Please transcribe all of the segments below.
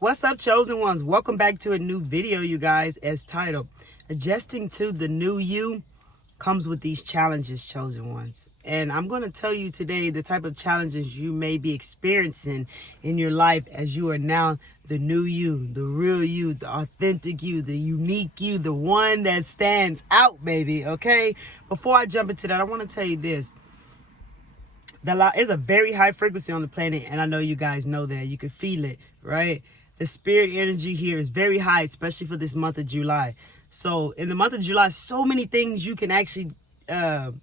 What's up, chosen ones? Welcome back to a new video, you guys, as titled Adjusting to the New You comes with these challenges, chosen ones. And I'm going to tell you today the type of challenges you may be experiencing in your life as you are now the new you, the real you, the authentic you, the unique you, the one that stands out, baby, okay? Before I jump into that, I want to tell you this. There's a very high frequency on the planet, and I know you guys know that. You can feel it, right? The spirit energy here is very high, especially for this month of July. So in the month of July, so many things you can actually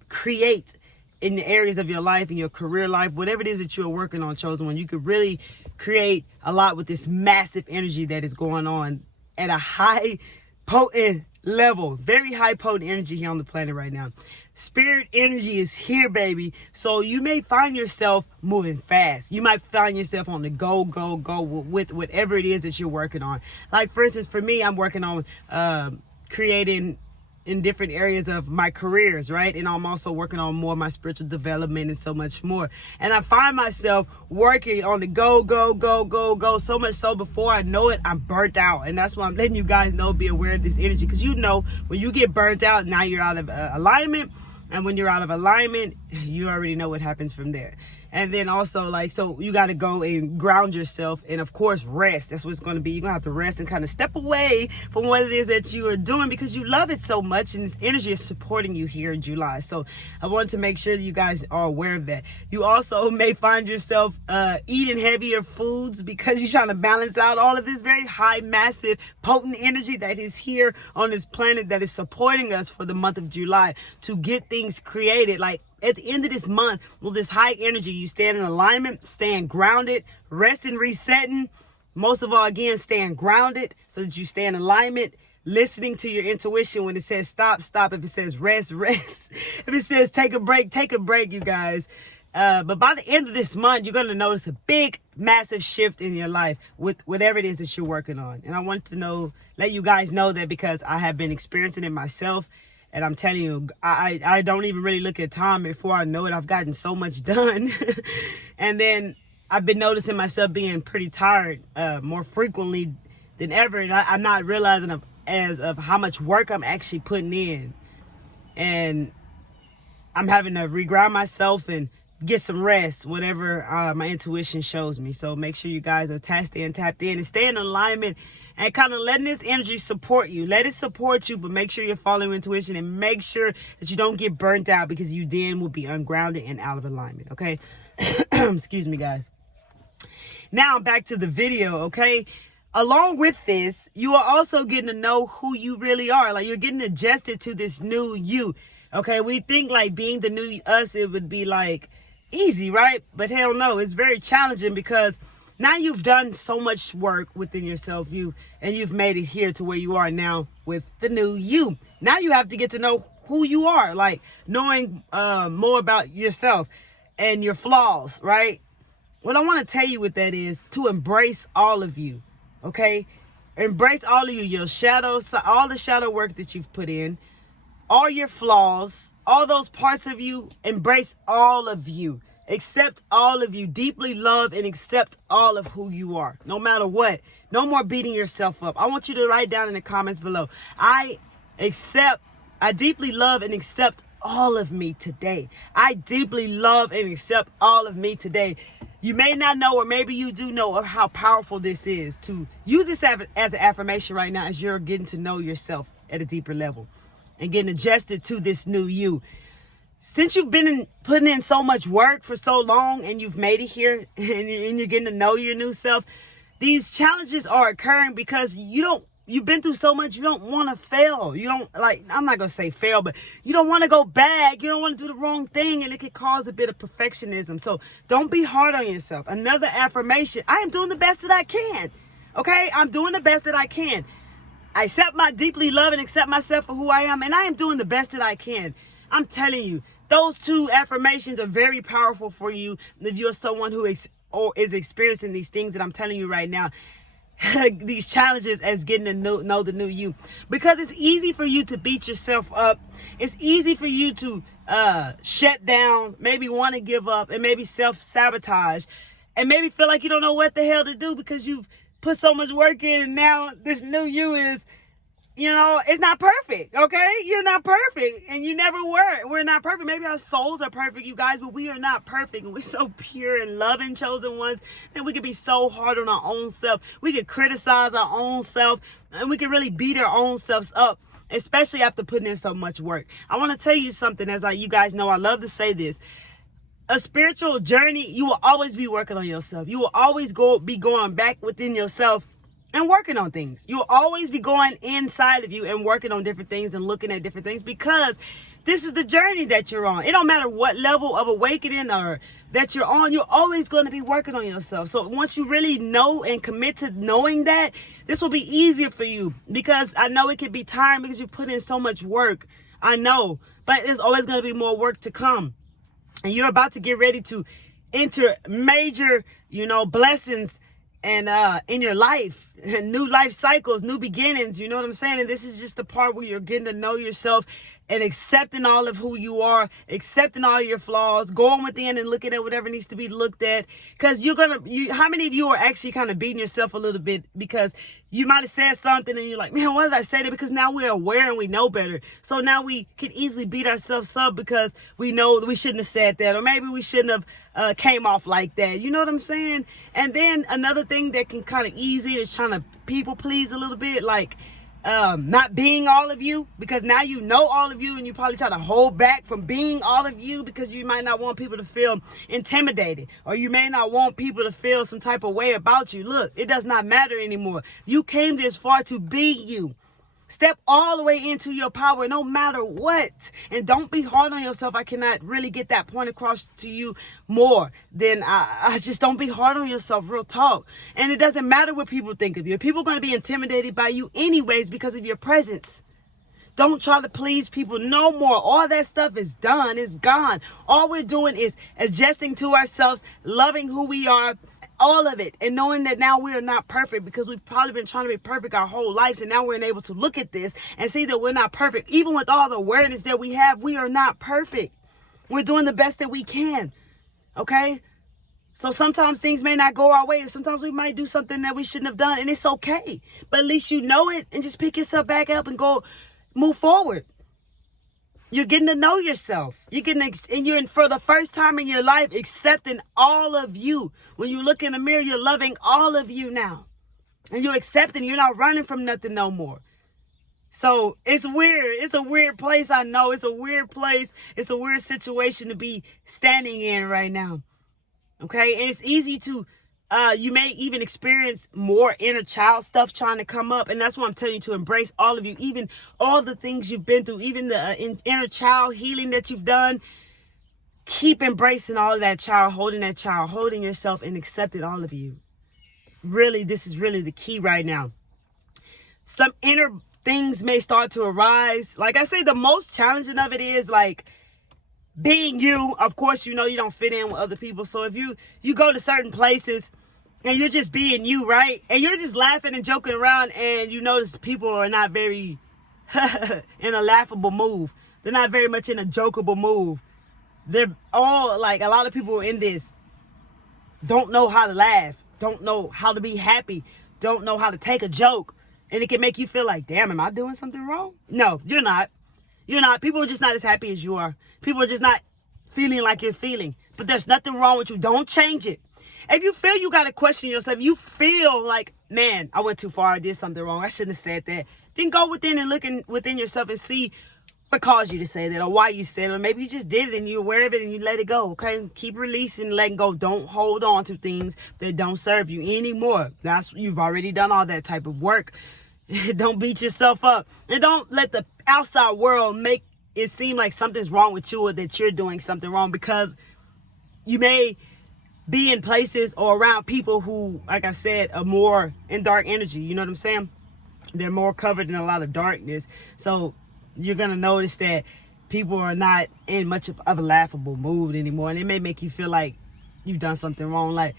create in the areas of your life, in your career life, whatever it is that you're working on, chosen one. You could really create a lot with this massive energy that is going on at a high potent level, very high potent energy here on the planet right now. Spirit energy is here, baby. So you may find yourself moving fast. You might find yourself on the go with whatever it is that you're working on. Like, for instance, for me, I'm working on creating in different areas of my careers, right? And I'm also working on more of my spiritual development and so much more. And I find myself working on the go, so much so before I know it, I'm burnt out. And that's why I'm letting you guys know, be aware of this energy. Because you know, when you get burnt out, now you're out of alignment. And when you're out of alignment, you already know what happens from there. And then also, like, so you got to go and ground yourself and, of course, rest. That's what it's going to be. You're going to have to rest and kind of step away from what it is that you are doing because you love it so much. And this energy is supporting you here in July. So I wanted to make sure that you guys are aware of that. You also may find yourself eating heavier foods because you're trying to balance out all of this very high, massive, potent energy that is here on this planet that is supporting us for the month of July to get things created. Like, at the end of this month, with this high energy, you stand in alignment, staying grounded, resting, resetting. Most of all, again, staying grounded so that you stay in alignment, listening to your intuition. When it says stop, stop. If it says rest, rest. If it says take a break, you guys. But by the end of this month, you're going to notice a big, massive shift in your life with whatever it is that you're working on. And I want to let you guys know that because I have been experiencing it myself. And I'm telling you, I don't even really look at time. Before I know it, I've gotten so much done. And then I've been noticing myself being pretty tired more frequently than ever. And I'm not realizing of how much work I'm actually putting in. And I'm having to reground myself and get some rest, whatever my intuition shows me. So make sure you guys are tapped in and stay in alignment and kind of letting this energy support you. Let it support you, but make sure you're following intuition and make sure that you don't get burnt out because you then will be ungrounded and out of alignment, okay? Excuse me, guys. Now back to the video, okay? Along with this, you are also getting to know who you really are. Like, you're getting adjusted to this new you, okay? We think like being the new us, it would be like easy, right? But hell no, it's very challenging because now you've done so much work within yourself, you've made it here to where you are now with the new you. Now you have to get to know who you are, like knowing more about yourself and your flaws, right? What I want to tell you with that is to embrace all of you, okay? Embrace all of you, your shadows, all the shadow work that you've put in, all your flaws, all those parts of you. Embrace all of you. Accept all of you. Deeply love and accept all of who you are, no matter what. No more beating yourself up. I want you to write down in the comments below, I deeply love and accept all of me today. I deeply love and accept all of me today. You may not know, or maybe you do know, how powerful this is. To use this as an affirmation right now as you're getting to know yourself at a deeper level and getting adjusted to this new you. Since you've been putting in so much work for so long and you've made it here and you're getting to know your new self, these challenges are occurring because you've been through so much. You don't want to fail. You don't, like, I'm not going to say fail, but you don't want to go back. You don't want to do the wrong thing, and it could cause a bit of perfectionism. So don't be hard on yourself. Another affirmation: I am doing the best that I can. Okay? I'm doing the best that I can. I deeply love and accept myself for who I am, and I am doing the best that I can. I'm telling you, those two affirmations are very powerful for you if you're someone who is experiencing these things that I'm telling you right now. These challenges as getting to know the new you, because it's easy for you to beat yourself up. It's easy for you to shut down, maybe want to give up, and maybe self-sabotage, and maybe feel like you don't know what the hell to do because you've put so much work in, and now this new you is, it's not perfect, okay? You're not perfect, and you never were. We're not perfect. Maybe our souls are perfect, you guys, but we are not perfect, and we're so pure and loving, chosen ones, that we can be so hard on our own self. We can criticize our own self, and we can really beat our own selves up, especially after putting in so much work. I want to tell you something, you guys know, I love to say this. A spiritual journey, you will always be working on yourself. You will always be going back within yourself and working on things. You'll always be going inside of you and working on different things and looking at different things, because this is the journey that you're on. It don't matter what level of awakening or that you're on, you're always going to be working on yourself. So once you really know and commit to knowing that, this will be easier for you, because I know it can be tiring because you put in so much work. I know, but there's always going to be more work to come. And you're about to get ready to enter major, blessings and in your life, and new life cycles, new beginnings, you know what I'm saying? And this is just the part where you're getting to know yourself and accepting all of who you are, accepting all your flaws, going within and looking at whatever needs to be looked at. Because how many of you are actually kind of beating yourself a little bit because you might have said something and you're like, man, why did I say that? Because now we're aware and we know better. So now we can easily beat ourselves up because we know that we shouldn't have said that, or maybe we shouldn't have came off like that. You know what I'm saying? And then another thing that can kind of ease it is trying to people please a little bit, like not being all of you, because now you know all of you and you probably try to hold back from being all of you because you might not want people to feel intimidated, or you may not want people to feel some type of way about you. Look, it does not matter anymore. You came this far to be you. Step all the way into your power no matter what. And don't be hard on yourself. I cannot really get that point across to you more than I just don't be hard on yourself. Real talk. And it doesn't matter what people think of you. People are going to be intimidated by you anyways because of your presence. Don't try to please people no more. All that stuff is done. It's gone. All we're doing is adjusting to ourselves, loving who we are, all of it, and knowing that now we are not perfect, because we've probably been trying to be perfect our whole lives, and now we're able to look at this and see that we're not perfect. Even with all the awareness that we have, we are not perfect. We're doing the best that we can, okay? So sometimes things may not go our way, or sometimes we might do something that we shouldn't have done, and it's okay. But at least you know it, and just pick yourself back up and move forward. You're getting to know yourself. And you're for the first time in your life accepting all of you. When you look in the mirror, you're loving all of you now. And you're accepting. You're not running from nothing no more. So it's weird. It's a weird place. I know it's a weird place. It's a weird situation to be standing in right now. Okay. And it's easy to, you may even experience more inner child stuff trying to come up. And that's why I'm telling you to embrace all of you, even all the things you've been through, even the inner child healing that you've done. Keep embracing all of that child, holding yourself and accepting all of you. Really, this is really the key right now. Some inner things may start to arise. Like I say, the most challenging of it is like being you. Of course, you don't fit in with other people. So if you go to certain places and you're just being you, right? And you're just laughing and joking around, and you notice people are not very in a laughable mood. They're not very much in a jokeable mood. They're all like, a lot of people in this don't know how to laugh, don't know how to be happy, don't know how to take a joke. And it can make you feel like, damn, am I doing something wrong? No, you're not. You're not. People are just not as happy as you are. People are just not feeling like you're feeling. But there's nothing wrong with you. Don't change it. If you feel you got to question yourself, you feel like, man, I went too far. I did something wrong. I shouldn't have said that. Then go within and look within yourself and see what caused you to say that, or why you said it. Or maybe you just did it and you're aware of it and you let it go, okay? Keep releasing, letting go. Don't hold on to things that don't serve you anymore. You've already done all that type of work. Don't beat yourself up. And don't let the outside world make it seem like something's wrong with you or that you're doing something wrong, because you may be in places or around people who, like I said, are more in dark energy. You know what I'm saying? They're more covered in a lot of darkness. So you're going to notice that people are not in much of a laughable mood anymore. And it may make you feel like you've done something wrong. Like,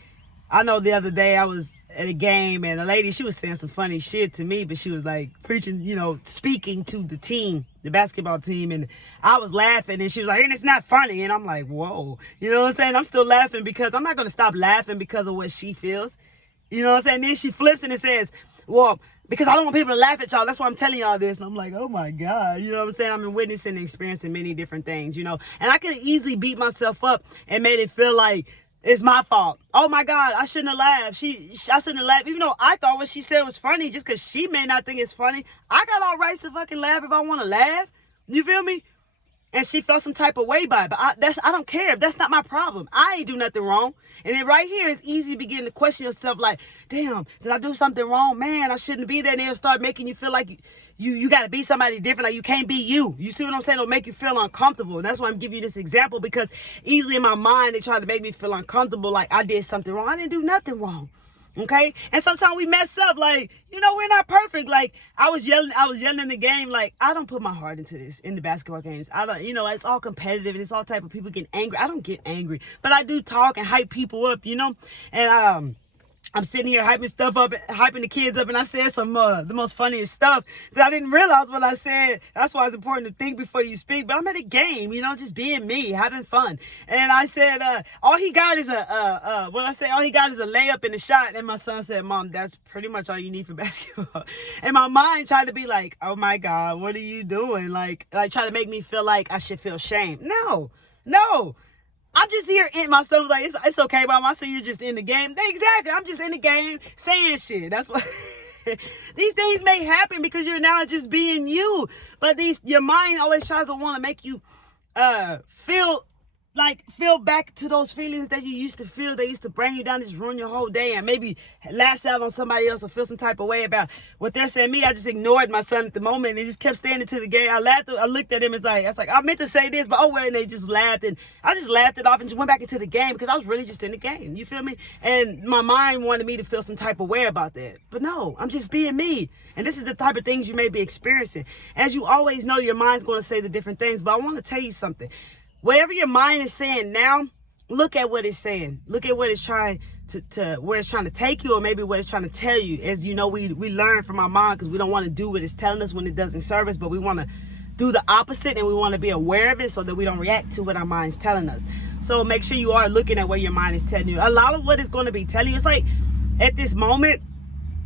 I know the other day I was at a game and a lady, she was saying some funny shit to me, but she was like preaching, speaking to the team, the basketball team. And I was laughing and she was like, and it's not funny. And I'm like, whoa, you know what I'm saying? I'm still laughing because I'm not going to stop laughing because of what she feels. You know what I'm saying? Then she flips and it says, well, because I don't want people to laugh at y'all. That's why I'm telling y'all this. And I'm like, oh my God. You know what I'm saying? I've been witnessing and experiencing many different things, And I could easily beat myself up and made it feel like it's my fault. Oh my God, I shouldn't have laughed. I shouldn't have laughed. Even though I thought what she said was funny, just because she may not think it's funny. I got all rights to fucking laugh if I want to laugh. You feel me? And she felt some type of way by it. But I don't care. If that's not my problem. I ain't do nothing wrong. And then right here, it's easy to begin to question yourself like, damn, did I do something wrong? Man, I shouldn't be there. And they'll start making you feel like you got to be somebody different. Like you can't be you. You see what I'm saying? It'll make you feel uncomfortable. And that's why I'm giving you this example, because easily in my mind, they try to make me feel uncomfortable. Like I did something wrong. I didn't do nothing wrong. Okay. And sometimes we mess up. Like, we're not perfect. Like I was yelling in the game. Like I don't put my heart into this in the basketball games. I don't, it's all competitive and it's all type of people getting angry. I don't get angry, but I do talk and hype people up, and, I'm sitting here hyping stuff up, hyping the kids up, and I said some the most funniest stuff that I didn't realize what I said. That's why it's important to think before you speak. But I'm at a game, just being me, having fun. And I said, all he got is a layup and a shot. And my son said, Mom, that's pretty much all you need for basketball. And my mind tried to be like, oh my God, what are you doing? Like try to make me feel like I should feel shame. No. I'm just here. My son was like, it's okay, Mom. I see you're just in the game. Exactly. I'm just in the game saying shit. That's what these things may happen because you're now just being you. But your mind always tries to want to make you feel back to those feelings that you used to feel. They used to bring you down, just ruin your whole day, and maybe lash out on somebody else or feel some type of way about what they're saying. Me, I just ignored my son at the moment and he just kept standing to the game. I laughed. I looked at him and I was like, I meant to say this, but and they just laughed, and I just laughed it off and just went back into the game because I was really just in the game. You feel me? And my mind wanted me to feel some type of way about that, but no, I'm just being me. And this is the type of things you may be experiencing. As you always know, your mind's going to say the different things, but I want to tell you something. Whatever your mind is saying now, look at what it's saying. Look at what it's trying to where it's trying to take you, or maybe what it's trying to tell you. As you know, we learn from our mind because we don't want to do what it's telling us when it doesn't serve us, but we want to do the opposite, and we want to be aware of it so that we don't react to what our mind's telling us. So make sure you are looking at what your mind is telling you. A lot of what it's going to be telling you, it's like at this moment,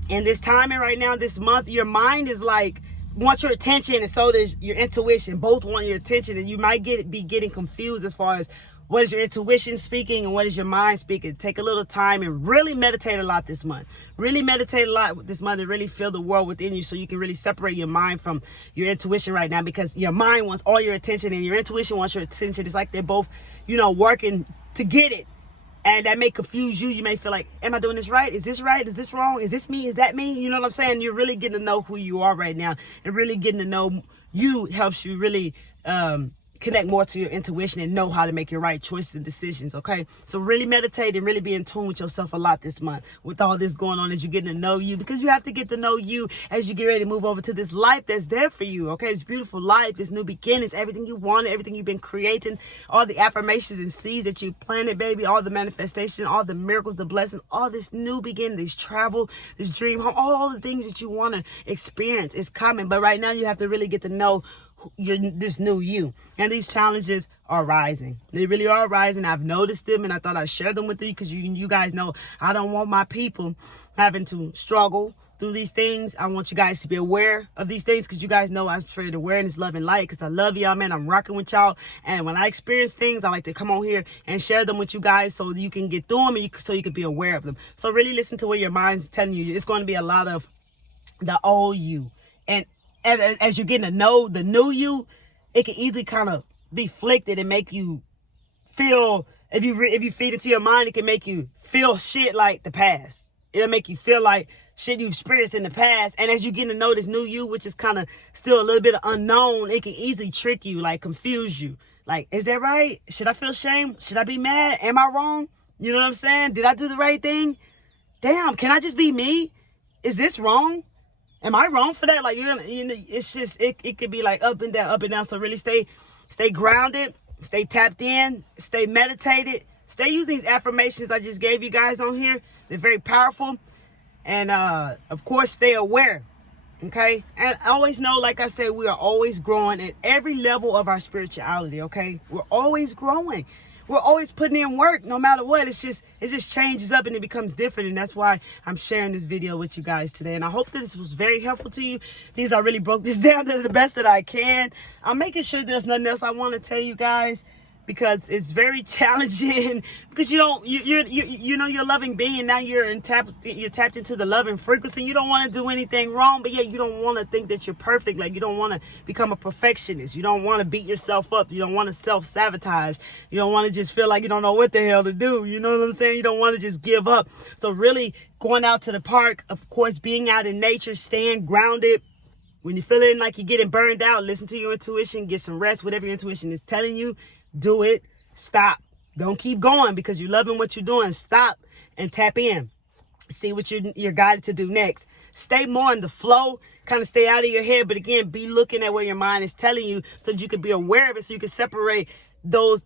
in this timing right now, this month, your mind is like, wants your attention, and so does your intuition. Both want your attention, and you might be getting confused as far as what is your intuition speaking and what is your mind speaking. Take a little time and really meditate a lot this month. Really meditate a lot this month and really feel the world within you so you can really separate your mind from your intuition right now, because your mind wants all your attention and your intuition wants your attention. It's like they're both, working to get it. And that may confuse you. You may feel like, am I doing this right? Is this right? Is this wrong? Is this me? Is that me? You know what I'm saying? You're really getting to know who you are right now. And really getting to know you helps you really connect more to your intuition and know how to make your right choices and decisions, okay? So really meditate and really be in tune with yourself a lot this month with all this going on as you're getting to know you, because you have to get to know you as you get ready to move over to this life that's there for you, okay? This beautiful life, this new beginnings, everything you wanted, everything you've been creating, all the affirmations and seeds that you planted, baby, all the manifestation, all the miracles, the blessings, all this new beginning, this travel, this dream home, all the things that you want to experience is coming. But right now you have to really get to know this new you, and these challenges are rising. They really are rising. I've noticed them, and I thought I'd share them with you because you guys know I don't want my people having to struggle through these things. I want you guys to be aware of these things because you guys know I spread awareness, love, and light because I love y'all, man. I'm rocking with y'all, and when I experience things, I like to come on here and share them with you guys so you can get through them and so you can be aware of them. So really listen to what your mind's telling you. It's going to be a lot of the old you, and as you're getting to know the new you, it can easily kind of be flicked and make you feel, if you feed it to your mind, it can make you feel shit like the past. It'll make you feel like shit you've experienced in the past. And as you get to know this new you, which is kind of still a little bit unknown, it can easily trick you, like confuse you. Like, is that right? Should I feel shame? Should I be mad? Am I wrong? You know what I'm saying? Did I do the right thing? Damn, can I just be me? Is this wrong? Am I wrong for that? Like, it's just, it could be like up and down. So really stay grounded, stay tapped in, stay meditated, stay using these affirmations I just gave you guys on here. They're very powerful. And, of course, stay aware. Okay. And always know, like I said, we are always growing at every level of our spirituality. Okay. We're always growing. we're always putting in work no matter what. It just changes up and it becomes different. And that's why I'm sharing this video with you guys today. And I hope that this was very helpful to you. I really broke this down to the best that I can. I'm making sure there's nothing else I want to tell you guys, because it's very challenging, because you're a loving being. Now you're tapped into the loving frequency. You don't want to do anything wrong, but yet you don't want to think that you're perfect. Like, you don't want to become a perfectionist. You don't want to beat yourself up. You don't want to self-sabotage. You don't want to just feel like you don't know what the hell to do. You know what I'm saying? You don't want to just give up. So really going out to the park, of course, being out in nature, staying grounded. When you're feeling like you're getting burned out, listen to your intuition, get some rest, whatever your intuition is telling you. Do it. Stop. Don't keep going because you're loving what you're doing. Stop and tap in. See what you're guided to do next. Stay more in the flow. Kind of stay out of your head. But again, be looking at where your mind is telling you so that you can be aware of it, so you can separate those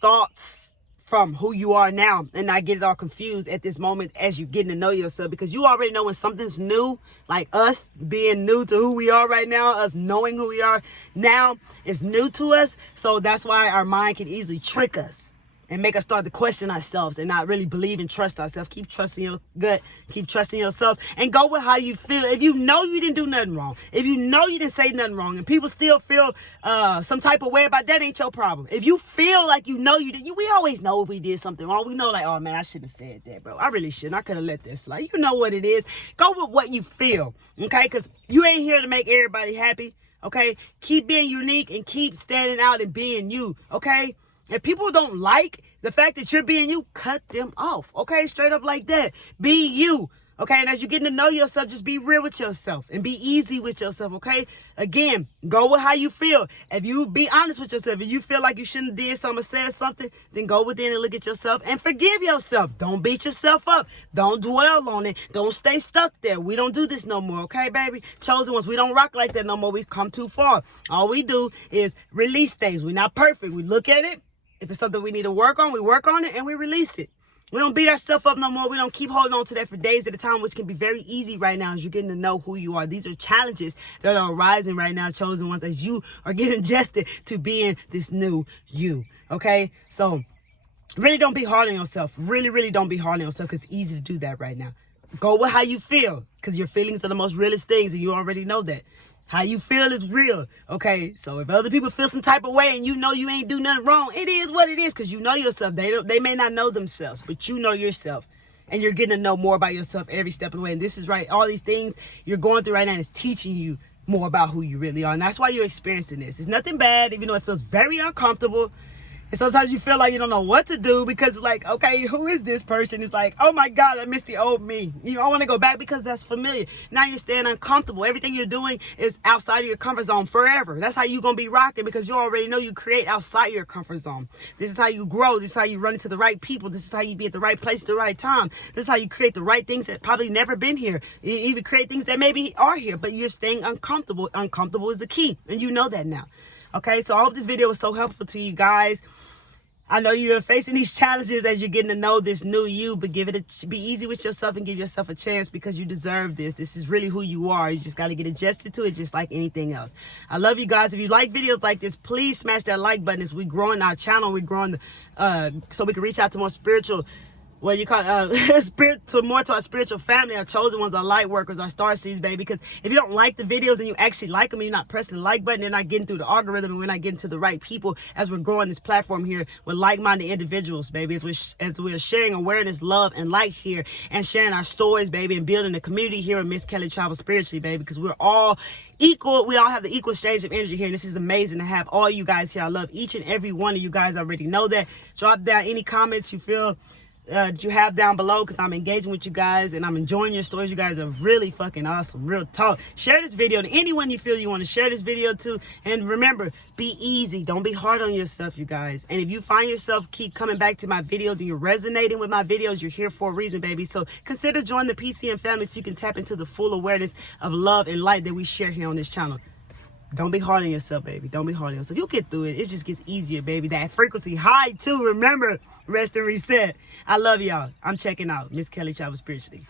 thoughts from who you are now and not get it all confused at this moment as you're getting to know yourself. Because you already know when something's new, like us being new to who we are right now, us knowing who we are now is new to us. So that's why our mind can easily trick us and make us start to question ourselves and not really believe and trust ourselves. Keep trusting your gut. Keep trusting yourself and go with how you feel. If you know you didn't do nothing wrong, if you know you didn't say nothing wrong, and people still feel some type of way about that, ain't your problem. If you feel like you know you did, we always know if we did something wrong. We know, like, oh man, I shouldn't have said that, bro. I really shouldn't. I could have let this slide. You know what it is. Go with what you feel, okay? Because you ain't here to make everybody happy, okay? Keep being unique and keep standing out and being you, okay? If people don't like the fact that you're being you, cut them off, okay? Straight up like that. Be you, okay? And as you're getting to know yourself, just be real with yourself and be easy with yourself, okay? Again, go with how you feel. If you be honest with yourself, if you feel like you shouldn't have did something or said something, then go within and look at yourself and forgive yourself. Don't beat yourself up. Don't dwell on it. Don't stay stuck there. We don't do this no more, okay, baby? Chosen ones, we don't rock like that no more. We've come too far. All we do is release things. We're not perfect. We look at it. If it's something we need to work on, we work on it and we release it. We don't beat ourselves up no more. We don't keep holding on to that for days at a time, which can be very easy right now as you're getting to know who you are. These are challenges that are arising right now, chosen ones, as you are getting adjusted to being this new you, okay? So really don't be hard on yourself. Really, really don't be hard on yourself, because it's easy to do that right now. Go with how you feel, because your feelings are the most realest things, and you already know that. How you feel is real, okay? So if other people feel some type of way and you know you ain't do nothing wrong, it is what it is, because you know yourself. They may not know themselves, but you know yourself. And you're getting to know more about yourself every step of the way. And this is right. All these things you're going through right now is teaching you more about who you really are. And that's why you're experiencing this. It's nothing bad, even though it feels very uncomfortable. And sometimes you feel like you don't know what to do, because like, okay, who is this person? It's like, oh my God, I miss the old me. You know, I want to go back because that's familiar. Now you're staying uncomfortable. Everything you're doing is outside of your comfort zone forever. That's how you're going to be rocking, because you already know you create outside your comfort zone. This is how you grow. This is how you run into the right people. This is how you be at the right place at the right time. This is how you create the right things that probably never been here. You even create things that maybe are here, but you're staying uncomfortable. Uncomfortable is the key, and you know that now. Okay, so I hope this video was so helpful to you guys. I know you're facing these challenges as you're getting to know this new you, but be easy with yourself and give yourself a chance, because you deserve this. This is really who you are. You just got to get adjusted to it, just like anything else. I love you guys. If you like videos like this, please smash that like button. As we're growing our channel, we're growing so we can reach out to more spiritual, more to our spiritual family, our chosen ones, our light workers, our star seeds, baby. Because if you don't like the videos and you actually like them and you're not pressing the like button, they're not getting through the algorithm, and we're not getting to the right people as we're growing this platform here with like-minded individuals, baby. As we're sharing awareness, love, and light here, and sharing our stories, baby, and building a community here at Miss Kelly Travel Spiritually, baby. Because we're all equal. We all have the equal exchange of energy here, and this is amazing to have all you guys here. I love each and every one of you guys. Already know that. Drop down any comments you feel that you have down below, because I'm engaging with you guys and I'm enjoying your stories. You guys are really fucking awesome. Real talk. Share this video to anyone you feel you want to share this video to. And remember, be easy. Don't be hard on yourself, you guys. And if you find yourself keep coming back to my videos and you're resonating with my videos, you're here for a reason, baby. So consider joining the PCM family so you can tap into the full awareness of love and light that we share here on this channel. Don't be hard on yourself, baby. Don't be hard on yourself. You'll get through it. It just gets easier, baby. That frequency high, too. Remember, rest and reset. I love y'all. I'm checking out. Miss Kelly Travel Spiritually.